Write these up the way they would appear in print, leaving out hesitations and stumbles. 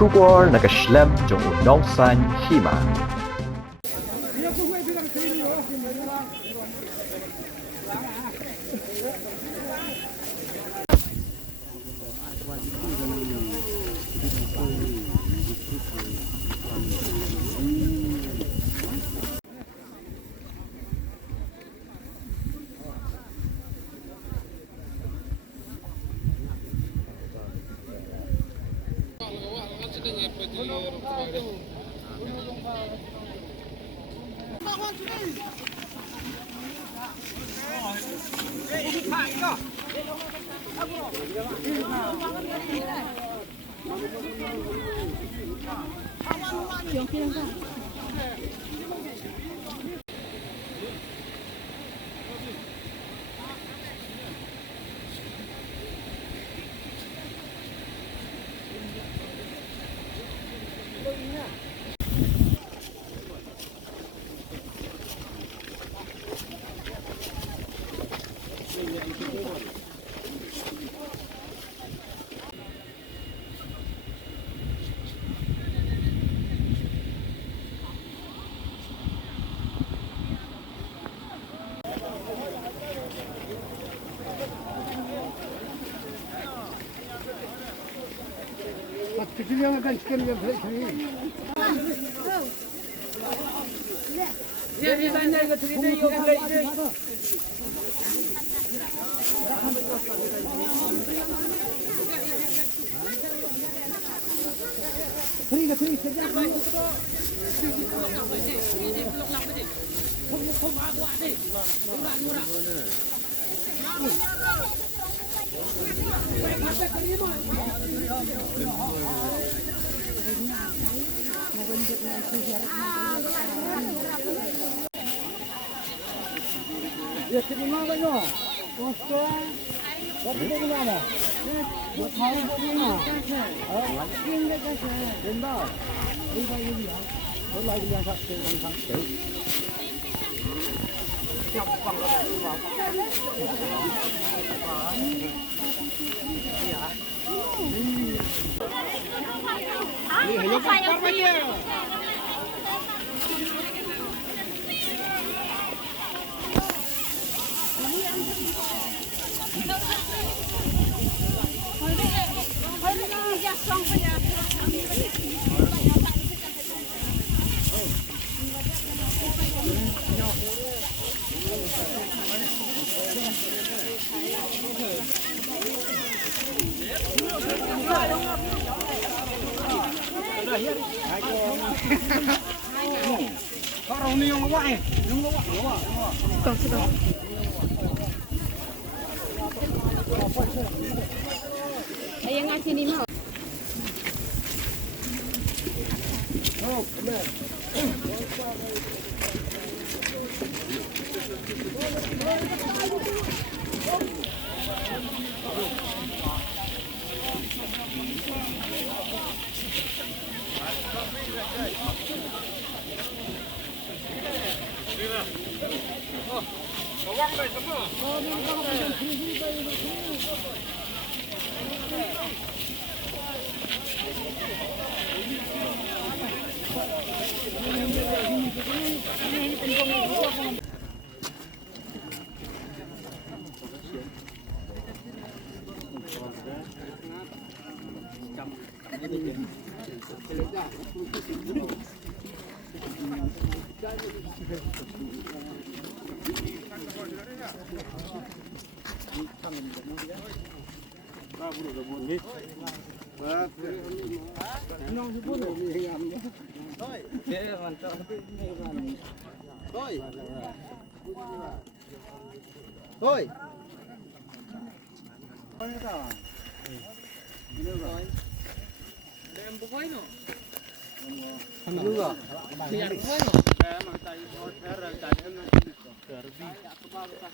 出国那个 Schlemm 中有农山希嘛。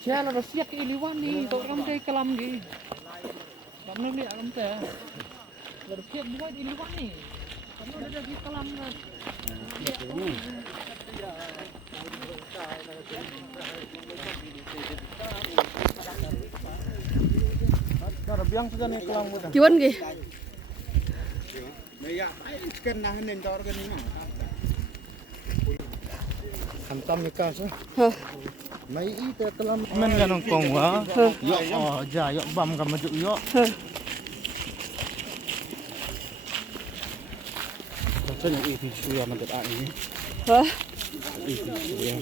Siya lo siap iliwan ni, kau orang teh kelam di. Kamu lihat kamu teh. Lo siap buat iliwan ni. Kamu ada di kelam kan. Biang sudah nih kelam muda. Kiwan ge. Ya, ay kan nah nen tor kan ni. Hantam ni kas. Mai i te telam men kan kong wa. Yo ja yo bam kan maju yo. Macam ni itu suya mantap ini. Hah? Itu suya.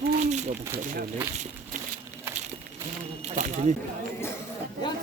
Pun yo bukan boleh. Pak sini. Yang